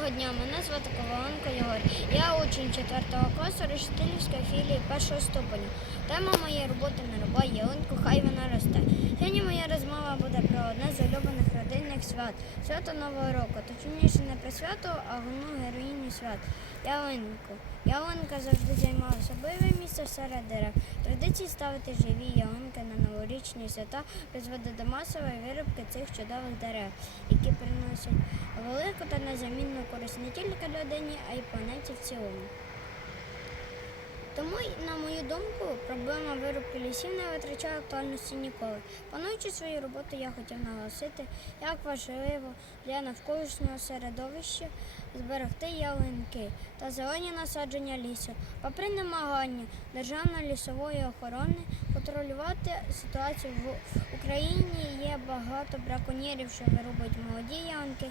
Доброго дня, мене звати Коваленко Єгор. Я учень 4 класу Решетилівської філії першого ступеня. Тема моєї роботи на роба ялинку, хай вона росте. Сьогодні моя розмова буде про одне з улюблених родинних свят свято Нового року. Точніше не про свято, а головну героїню свят ялинку. Ялинка завжди займала особливе місце серед дерев. Традиції ставити живі ялинки на новорічні свята призведе до масової виробки цих чудових дерев, які велику та незамінну користь не тільки людині, а й планеті в цілому. Тому, на мою думку, проблема вирубки лісів не витрачає актуальності ніколи. Плануючи свою роботу, я хотів наголосити, як важливо для навколишнього середовища зберегти ялинки та зелені насадження лісу. Попри намагання Державної лісової охорони контролювати ситуацію в Україні є багато браконьєрів, що вирубують молоді ялинки,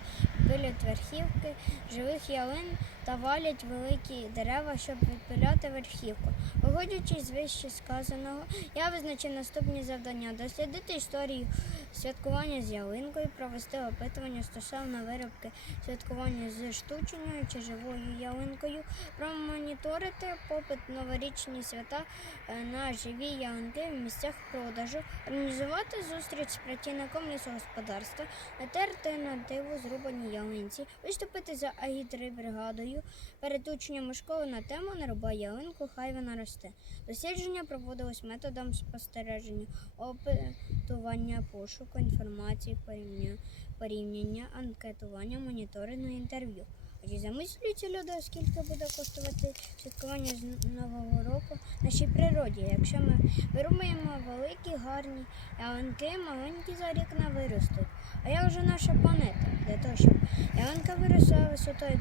пилять верхівки живих ялин та валять великі дерева, щоб відпиляти верхівку. Виходячи з вище сказаного, я визначив наступні завдання: дослідити історію святкування з ялинкою, провести опитування стосовно виробки святкування з штучною чи живою ялинкою, промоніторити попит новорічні свята е, на живі ялинки в місцях продажу, організувати зустріч з працівником лісогосподарства, знайти альтернативу зрубаній ялинці, виступити за агітри-бригадою перед учнями школи на тему не рубай ялинку, хай вона росте. Дослідження проводилось методом спостереження, опитування, пошуку інформації, порівня- порівняння, анкетування, моніторингу, інтерв'ю. Чи замислюються люди, скільки буде коштувати святкування з Нового року нашій природі, якщо ми вирубаємо великі, гарні ялинки, маленькі за рік не виростуть. А як же наша планета? Для того, щоб ялинка виросла висотою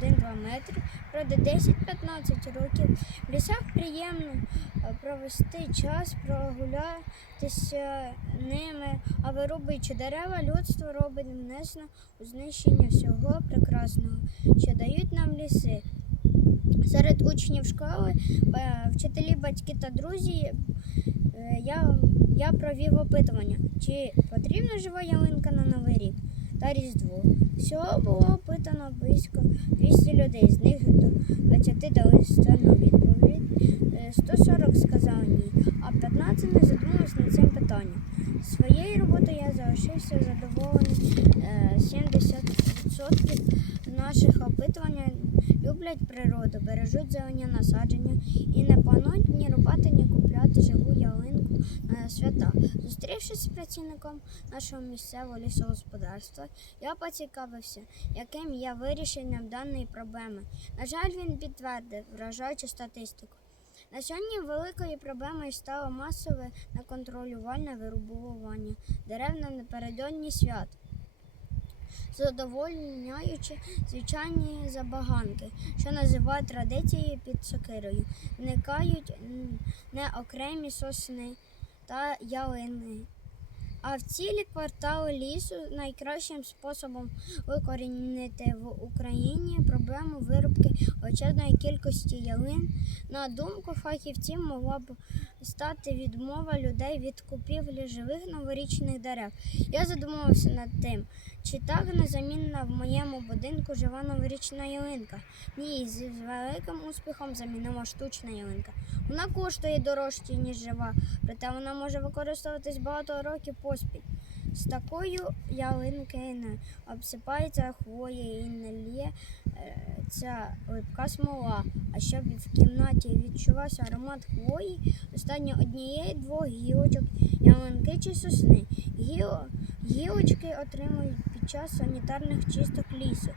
1-2 метри, пройде 10-15 років. В лісах приємно е, провести час, прогулятися ними, а вирубуючи дерева, людство робить внесно у знищення всього прекрасного, що дають нам ліси. Серед учнів школи, е, вчителі, батьки та друзі е, я, я провів опитування, чи потрібна жива ялинка на Новий рік та Різдво. Всього було опитано близько 200 людей, з них до 20 дали ствердну відповідь, е, 140 сказали ні, а 15 не задумались над цим питанням. Своєю роботою я залишився задоволений. Е, 70% наших опитувань люблять природу, бережуть зелені насадження і не планують ні рубати, ні купляти живу ялинку на свята. Зустрівшись з працівником нашого місцевого лісогосподарства, я поцікавився, яким є вирішенням даної проблеми. На жаль, він підтвердив, вражаючи статистику. На сьогодні великою проблемою стало масове неконтролювальне вирубування дерев на напередодні свят задовольняючи звичайні забаганки, що називають традицією під сокирою. Вникають не окремі сосни та ялини. А в цілі квартали лісу найкращим способом викорінити в Україні проблему вирубки величезної кількості ялин, на думку фахівців, могла б стати відмова людей від купівлі живих новорічних дерев. Я задумався над тим, чи так незамінна в моєму будинку жива новорічна ялинка. Ні, з великим успіхом замінила штучна ялинка. Вона коштує дорожче, ніж жива, проте вона може використовуватись багато років поспіль. З такою ялинки не обсипається хвоя і не лє е, ця липка смола. А щоб в кімнаті відчувався аромат хвої, достатньо однієї-двох гілочок ялинки чи сосни. Гіл- Гілочки отримують під час санітарних чисток лісу,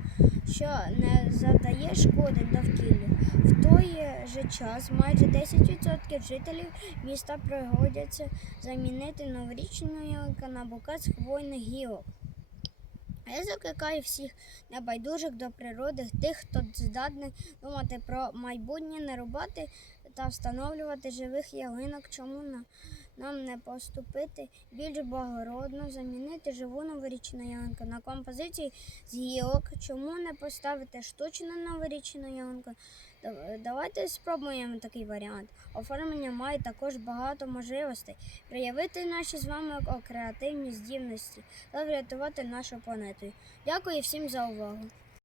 що не завдає шкоди довкіллю. В той же час майже 10% жителів міста пригодяться замінити на букет з хвойних гілок. Я закликаю всіх небайдужих до природи, тих, хто здатний думати про майбутнє, не рубати та встановлювати живих ялинок, чому на, нам не поступити більш благородно, замінити живу новорічну ялинку на композиції з гілок, чому не поставити штучну новорічну ялинку. Давайте спробуємо такий варіант. Оформлення має також багато можливостей проявити наші з вами креативні здібності та врятувати нашу планету. Дякую всім за увагу.